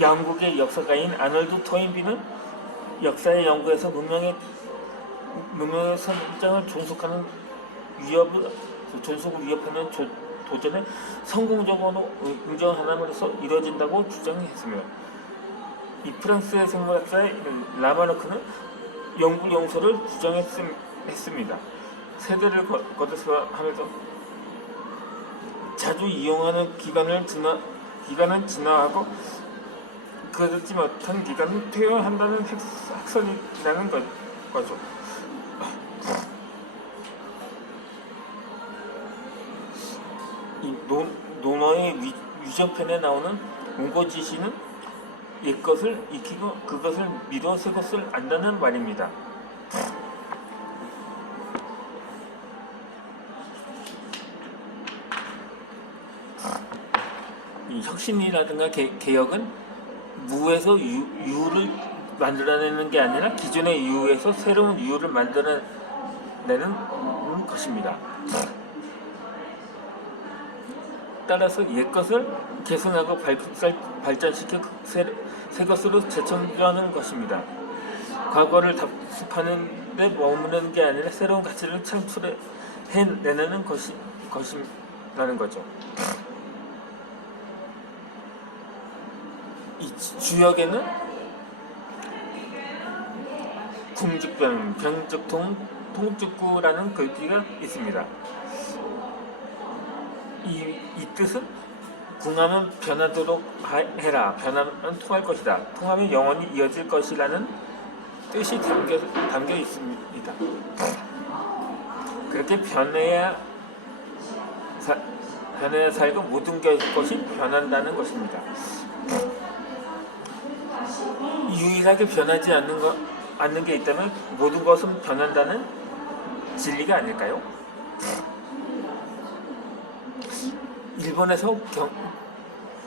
영국의 역사가인 아놀드 토인비는 역사의 연구에서 문명의 선장을 존속을 위협하는 도전에 성공적으로 응정하남으로써 이루어진다고 주장했으며, 이 프랑스의 생물학자 라마르크는 영구 용서를 주장했습니다. 세대를 거듭하면서 자주 이용하는 기간은 진화하고 그러지 못한 기간은 퇴화한다는 학설이라는 거죠. 이 논어의 위전편에 나오는 문고지시는 옛것을 익히고 그것을 미루어 새것을 안다는 말입니다. 이 혁신이라든가 개혁은 무에서 유를 만들어내는 게 아니라 기존의 유에서 새로운 유를 만들어내는 것입니다. 따라서 옛것을 계승하고 발전시켜 새 것으로 재창조하는 것입니다. 과거를 답습하는 데 머무르는 게 아니라 새로운 가치를 창출해내는 것이라는 거죠. 이 주역에는 궁즉변, 병즉통, 통즉구라는 글귀가 있습니다. 이 뜻은 궁하면 변하도록 해라, 변하면 통할 것이다, 통하면 영원히 이어질 것이라는 뜻이 담겨 있습니다. 그렇게 변해야 살고 모든 것이 변한다는 것입니다. 유일하게 변하지 않는 게 있다면 모든 것은 변한다는 진리가 아닐까요? 일본에서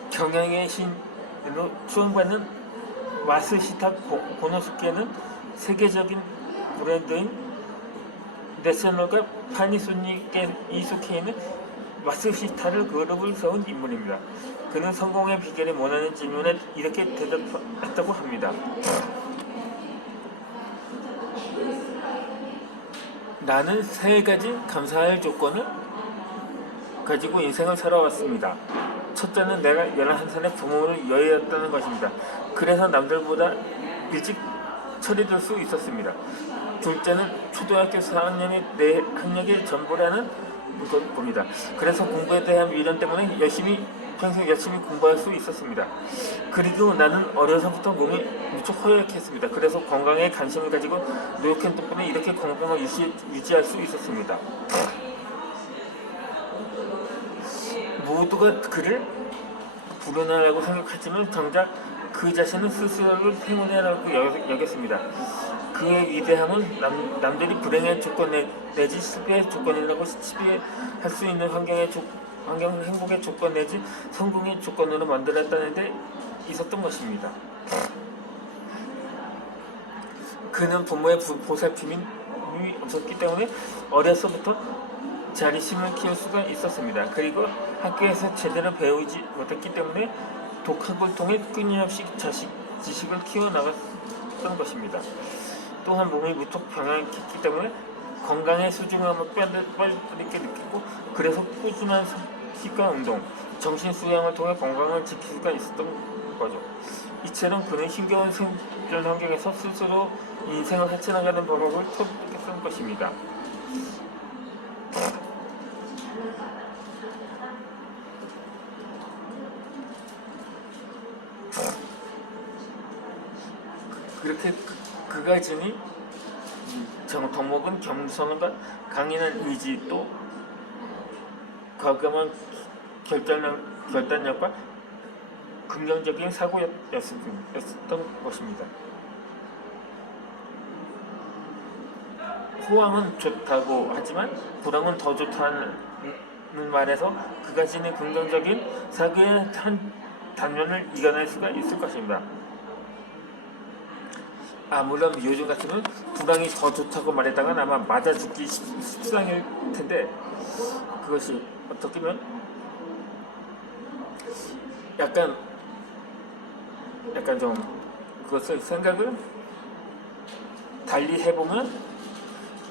경영의 신으로 추앙받는 마쓰시타 고노스케는 세계적인 브랜드인 내셔널과 파니소닉에 속해 있는 마쓰시타를 그룹을 세운 인물입니다. 그는 성공의 비결이 뭐냐는 질문에 이렇게 대답했다고 합니다. 나는 3가지 감사할 조건을 가지고 인생을 살아왔습니다. 첫째는 내가 11살에 부모를 여의었다는 것입니다. 그래서 남들보다 일찍 처리될 수 있었습니다. 둘째는 초등학교 4학년이 내 학력의 전부라는 겁니다. 그래서 공부에 대한 미련 때문에 평생 열심히 공부할 수 있었습니다. 그리고 나는 어려서부터 몸이 무척 허약했습니다. 그래서 건강에 관심을 가지고 노력한 덕분에 이렇게 건강을 유지할 수 있었습니다. 모두가 그를 불운하라고 생각하지만 정작 그 자신은 스스로를 행운이라고 여겼습니다. 그의 위대함은 남들이 불행의 조건 내지 실패의 조건이라고 시비할 수 있는 행복의 조건 내지 성공의 조건으로 만들었다는 데 있었던 것입니다. 그는 부모의 보살핌이 없었기 때문에 어려서부터 자립심을 키울 수가 있었습니다. 그리고 학교에서 제대로 배우지 못했기 때문에 독학을 통해 끊임없이 지식을 키워나갔던 것입니다. 또한 몸이 무척 병약했기 때문에 건강의 소중함을 뼈저리게 느끼고 그래서 꾸준한 식과 운동, 정신 수양을 통해 건강을 지킬 수가 있었던 거죠. 이처럼 그는 힘겨운 생존 환경에서 스스로 인생을 헤쳐나가는 방법을 터득했던 것입니다. 그렇게 그가 지닌 덕목은 겸손과 강인한 의지 또 과감한 결단력과 긍정적인 사고였던 것입니다. 호황은 좋다고 하지만 불황은 더 좋다는 말에서 그가 지닌 긍정적인 사고의 한 단면을 이겨낼 수가 있을 것입니다. 물론 요즘 같으면 불황이 더 좋다고 말했다간 아마 맞아 죽기 십상일 텐데, 그것이 어떻게 보면 약간 좀 그것을 생각을 달리 해보면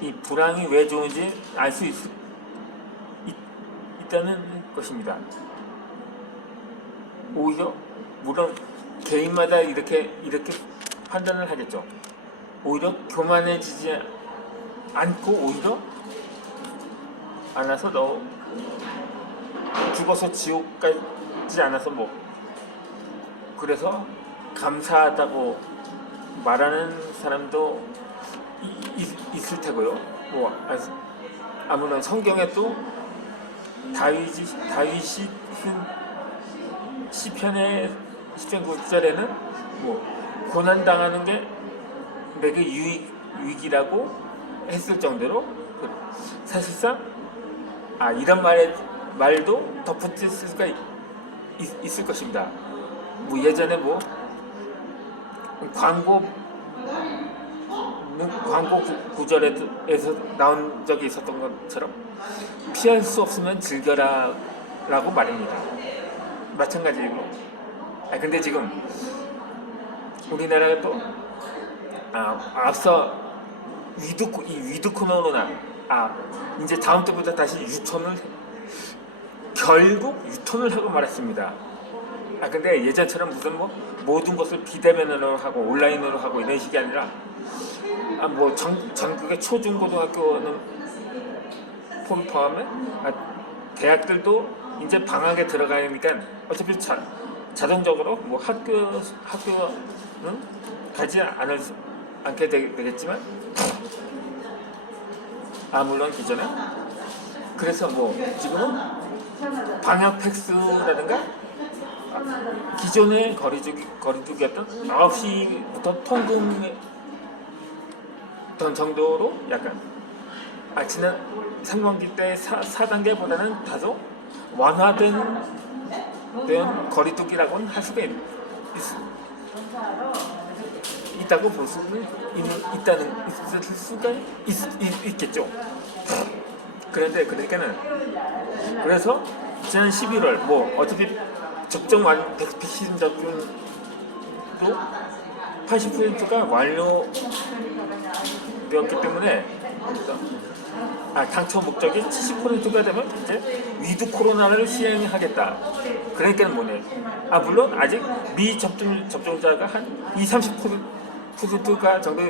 이 불황이 왜 좋은지 알 수 있다는 것입니다. 오히려 물론 개인마다 이렇게 판단을 하겠죠. 오히려 교만해지지 않고 오히려 않아서 너 죽어서 지옥 가지 않아서 뭐 그래서 감사하다고 말하는 사람도 있을 테고요. 뭐 아무런 성경에 또 다윗이 쓴 시편 9절에는 뭐 고난 당하는 게 내게 유익이라고 했을 정도로 사실상 이런 말도 덧붙일 수가 있을 것입니다. 뭐 예전에 뭐 광고 구절에서 나온 적이 있었던 것처럼 피할 수 없으면 즐겨라 라고 말입니다. 마찬가지고 근데 지금 우리나라가 또 앞서 위드 코로나 이제 다음 때부터 다시 결국 유턴을 하고 말았습니다. 근데 예전처럼 무슨 뭐 모든 것을 비대면으로 하고 온라인으로 하고 이런 식이 아니라 뭐 전국의 초중고등학교는 포함해 대학들도 이제 방학에 들어가니까 어차피 자동적으로 뭐 학교는 가지 않게 되겠지만 물론 기존에 그래서 뭐 지금은 방역 패스라든가 기존의 거리두기였던 9시부터 통금했던 정도로 약간 지난 상반기 때 4단계보다는 다소 완화된 거리두기라고는 할 수가 있다고 볼 수는 있을 수가 있겠죠. 그래서 지난 11월 뭐 어차피 백신 접종도 80%가 완료되었기 때문에 당초 목적이 70%가 되면 이제 위드 코로나를 시행하겠다. 그러니까 뭐냐? 물론 아직 미접종자가 한 20-30%가 정도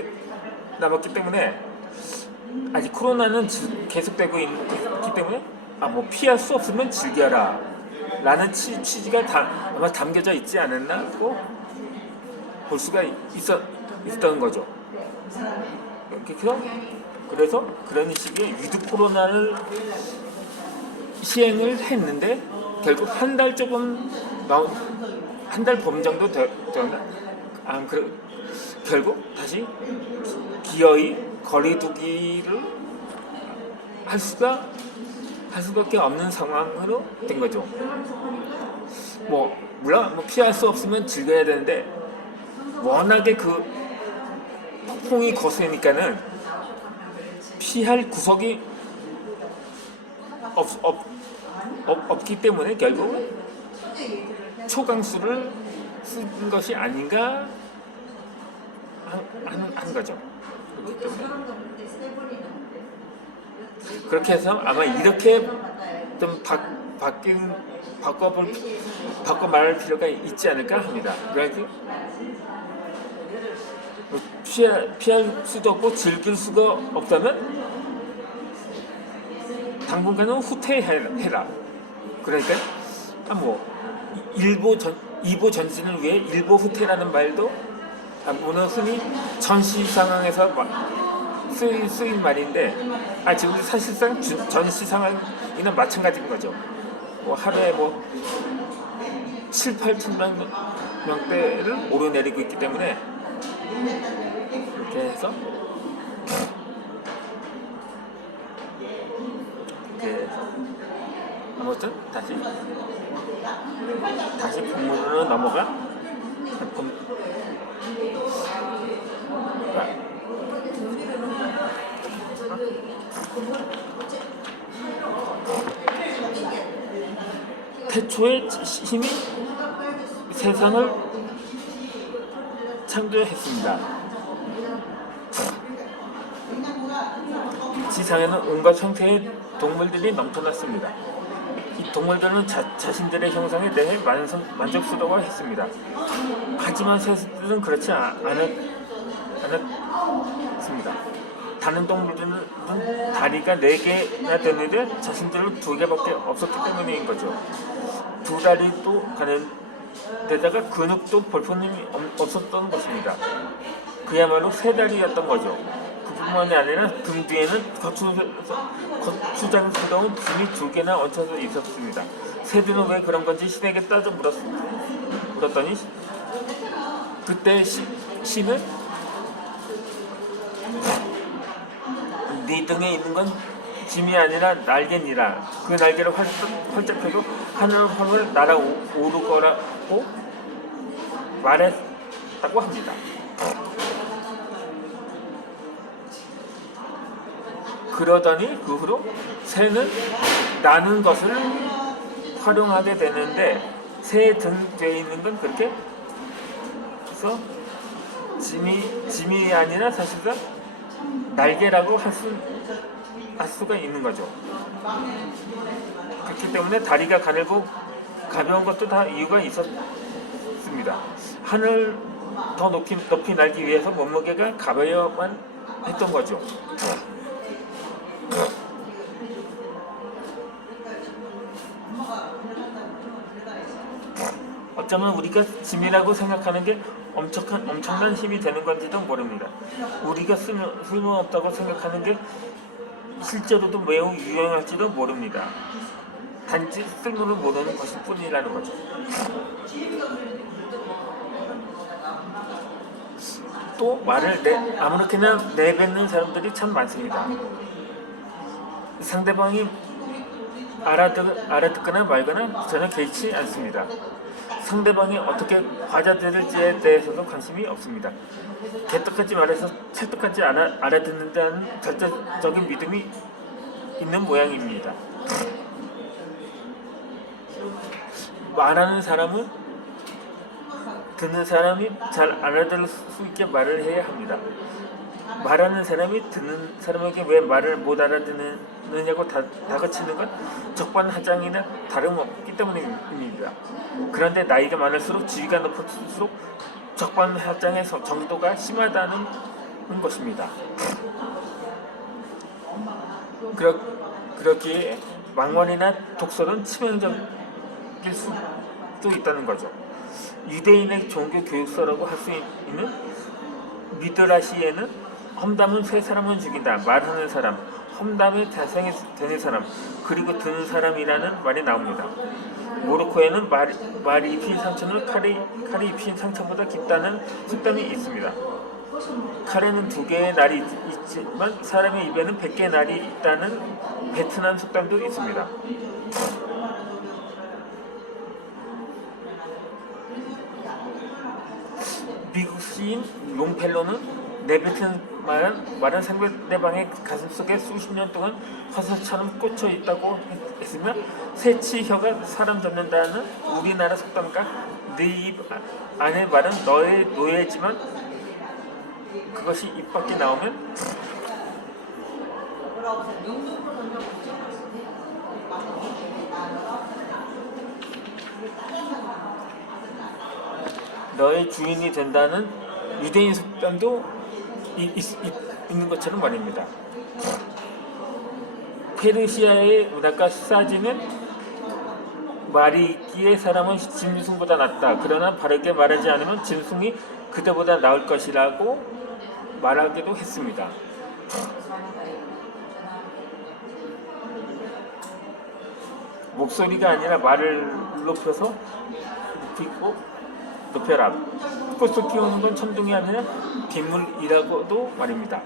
남았기 때문에 아직 코로나는 계속되고 있기 때문에 뭐 피할 수 없으면 즐겨라 라는 취지가 아마 담겨져 있지 않았나고 볼 수가 있었던 거죠. 그래서 그런 식의 위드 코로나를 시행을 했는데 결국 한 달 범 정도 되었나? 결국 다시 기어이 거리두기를 할 수밖에 없는 상황으로 된 거죠. 물론 피할 수 없으면 즐겨야 되는데 워낙에 그 폭풍이 거세니까는 피할 구석이 없기 때문에 결국 초강수를 쓴 것이 아닌가 하는 거죠. 그렇게 해서 아마 이렇게 좀 바꿔 말할 필요가 있지 않을까 합니다. 그러니까 피할 수도 없고 즐길 수가 없다면 당분간은 후퇴해라. 그러니까 이보 전진을 위해 일보 후퇴라는 말도 오늘 흔히 전시 상황에서 쓰인 말인데 지금 사실상 전시 상황이나 마찬가지인 거죠. 하루에 7-8천만 명대를 오르내리고 있기 때문에 이렇게 해서 아무튼 다시 본문으로 넘어가. 태초의 힘이 세상을 창조했습니다. 지상에는 온갖 형태의 동물들이 넘쳐났습니다. 이 동물들은 자신들의 형상에 대해 만족스러워 했습니다. 하지만 새들은 그렇지 않았습니다. 다른 동물들은 다리가 4개나 되는데 자신들은 2개밖에 없었기 때문인 거죠. 2다리도 가는 데다가 근육도 볼품이 없었던 것입니다. 그야말로 3다리였던 거죠. 그뿐만이 아니라 등 뒤에는 거추장스러운 짐이 2개나 얹혀져 있었습니다. 새들은 왜 그런 건지 신에게 따져 물었더니 그때 신은 네 등에 있는 건 짐이 아니라 날개니라. 그 날개를 활짝 펴고 하늘을 훨훨 날아오를 거라고 말했다고 합니다. 그러더니 그 후로 새는 나는 것을 활용하게 되는데 새 등 뒤에 있는 건 그렇게 해서 짐이 아니라 사실상 날개라고 할 수가 있는 거죠. 그렇기 때문에 다리가 가늘고 가벼운 것도 다 이유가 있었습니다. 하늘 더 높이 날기 위해서 몸무게가 가벼워야만 했던 거죠. 어쩌면 우리가 짐이라고 생각하는 게 엄청난 힘이 되는 건지도 모릅니다. 우리가 쓸모없다고 생각하는 게 실제로도 매우 유용할지도 모릅니다. 단지 쓸모를 모르는 것일 뿐이라는 거죠. 또 말을 아무렇게나 내뱉는 사람들이 참 많습니다. 상대방이 알아듣거나 말거나 전혀 개의치 않습니다. 상대방이 어떻게 받아들일지에 대해서도 관심이 없습니다. 개떡같이 말해서 찰떡같이 알아듣는다는 절대적인 믿음이 있는 모양입니다. 말하는 사람은 듣는 사람이 잘 알아들을 수 있게 말을 해야 합니다. 말하는 사람이 듣는 사람에게 왜 말을 못 알아듣느냐고 다그치는 건 적반하장이나 다름없기 때문입니다. 그런데 나이가 많을수록 지위가 높을수록 적반하장의 정도가 심하다는 것입니다. 그렇기에 막말이나 독설은 치명적일 수도 있다는 거죠. 유대인의 종교 교육서라고 할 수 있는 미드라시에는 험담은 세 사람은 죽인다. 말하는 사람, 험담에 자생이 되는 사람, 그리고 듣는 사람이라는 말이 나옵니다. 모로코에는 말이 입힌 상처는 칼이 입힌 상처보다 깊다는 속담이 있습니다. 칼에는 2개의 날이 있지만 사람의 입에는 100개의 날이 있다는 베트남 속담도 있습니다. 미국 시인 롱펠로는 내뱉은 말은 상대방의 가슴속에 수십 년 동안 화살처럼 꽂혀 있다고 했으며 새치 혀가 사람 잡는다는 우리나라 속담과 네 입 안의 말은 너의 노예지만 그것이 입 밖에 나오면 너의 주인이 된다는 유대인 속담도 있는 것처럼 말입니다. 페르시아의 문학가 사지는 말이 있기에 사람은 짐승보다 낫다. 그러나 바르게 말하지 않으면 짐승이 그대보다 나을 것이라고 말하기도 했습니다. 목소리가 아니라 말을 높여라. 꽃을 키우는 건 천둥이 아니라 빗물이라고도 말입니다.